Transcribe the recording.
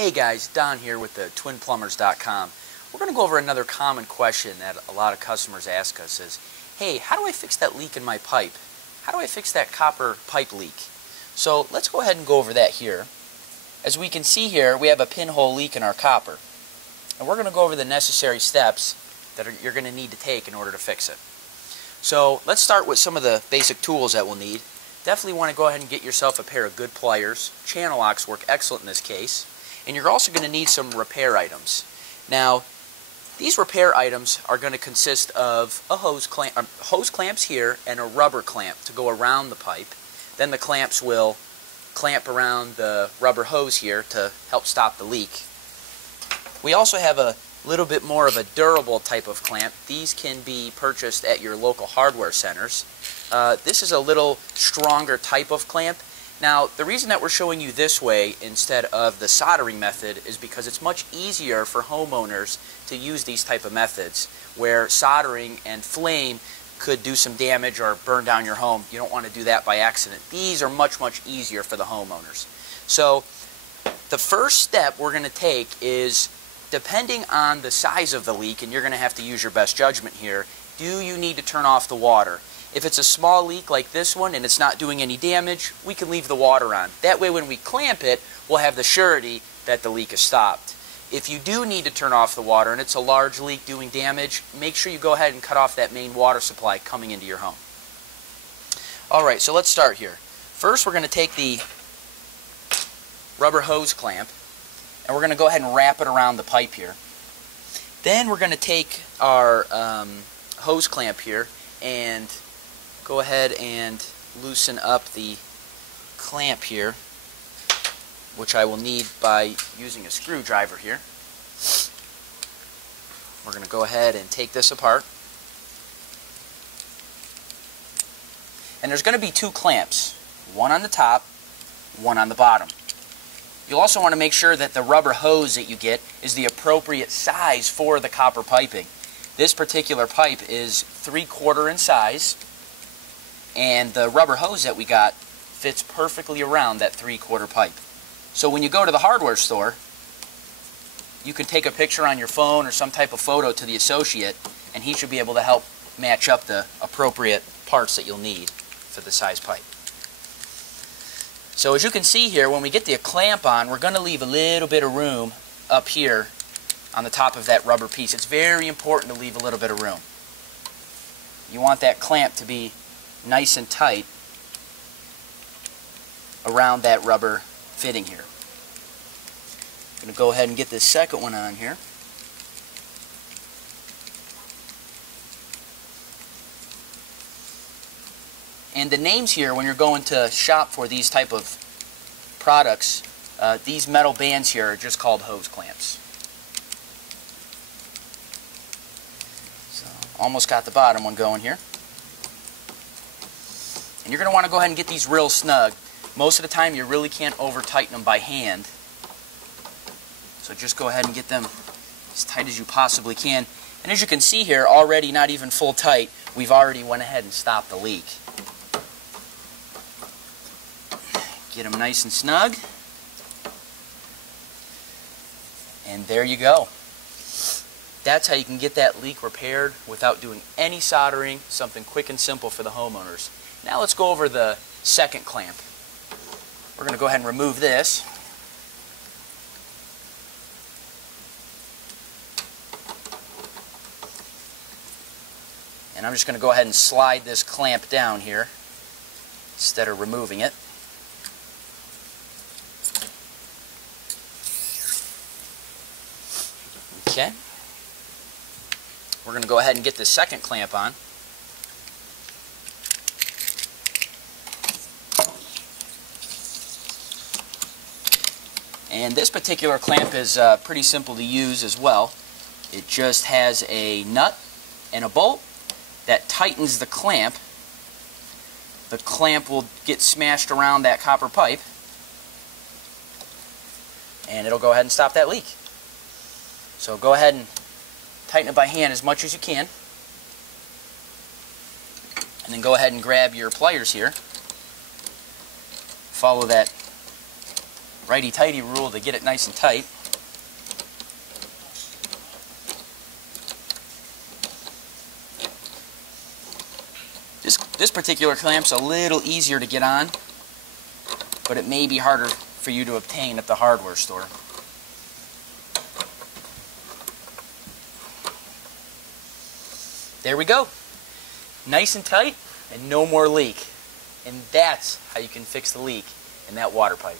Hey guys, Don here with the twinplumbers.com. We're going to go over another common question that a lot of customers ask us is, hey, how do I fix that leak in my pipe? How do I fix that copper pipe leak? So let's go ahead and go over that here. As we can see here, we have a pinhole leak in our copper. And we're going to go over the necessary steps that you're going to need to take in order to fix it. So let's start with some of the basic tools that we'll need. Definitely want to go ahead and get yourself a pair of good pliers. Channel locks work excellent in this case. And you're also going to need some repair items. Now, these repair items are going to consist of a hose clamps here and a rubber clamp to go around the pipe. Then the clamps will clamp around the rubber hose here to help stop the leak. We also have a little bit more of a durable type of clamp. These can be purchased at your local hardware centers. This is a little stronger type of clamp. Now, the reason that we're showing you this way instead of the soldering method is because it's much easier for homeowners to use these type of methods, where soldering and flame could do some damage or burn down your home. You don't want to do that by accident. These are much, much easier for the homeowners. So, the first step we're going to take is, depending on the size of the leak, and you're going to have to use your best judgment here, do you need to turn off the water? If it's a small leak like this one and it's not doing any damage, we can leave the water on. That way when we clamp it, we'll have the surety that the leak is stopped. If you do need to turn off the water and it's a large leak doing damage, make sure you go ahead and cut off that main water supply coming into your home. Alright, so let's start here. First we're going to take the rubber hose clamp and we're going to go ahead and wrap it around the pipe here. Then we're going to take our hose clamp here and go ahead and loosen up the clamp here, which I will need by using a screwdriver here. We're going to go ahead and take this apart. And there's going to be two clamps, one on the top, one on the bottom. You'll also want to make sure that the rubber hose that you get is the appropriate size for the copper piping. This particular pipe is 3/4 in size, and the rubber hose that we got fits perfectly around that 3/4 pipe. So when you go to the hardware store, you can take a picture on your phone or some type of photo to the associate, and he should be able to help match up the appropriate parts that you'll need for the size pipe. So as you can see here, when we get the clamp on, we're going to leave a little bit of room up here on the top of that rubber piece. It's very important to leave a little bit of room. You want that clamp to be nice and tight around that rubber fitting here. I'm going to go ahead and get this second one on here. And the names here, when you're going to shop for these type of products, these metal bands here are just called hose clamps. So, almost got the bottom one going here. And you're going to want to go ahead and get these real snug. Most of the time you really can't over tighten them by hand. So just go ahead and get them as tight as you possibly can. And as you can see here, already not even full tight, we've already went ahead and stopped the leak. Get them nice and snug. And there you go. That's how you can get that leak repaired without doing any soldering, something quick and simple for the homeowners. Now let's go over the second clamp. We're going to go ahead and remove this. And I'm just going to go ahead and slide this clamp down here instead of removing it. Okay. We're going to go ahead and get the second clamp on. And this particular clamp is pretty simple to use as well. It just has a nut and a bolt that tightens the clamp. The clamp will get smashed around that copper pipe, and it'll go ahead and stop that leak. So go ahead and tighten it by hand as much as you can. And then go ahead and grab your pliers here. Follow that righty-tighty rule to get it nice and tight. This particular clamp's a little easier to get on, but it may be harder for you to obtain at the hardware store. There we go. Nice and tight and no more leak. And that's how you can fix the leak in that water pipe.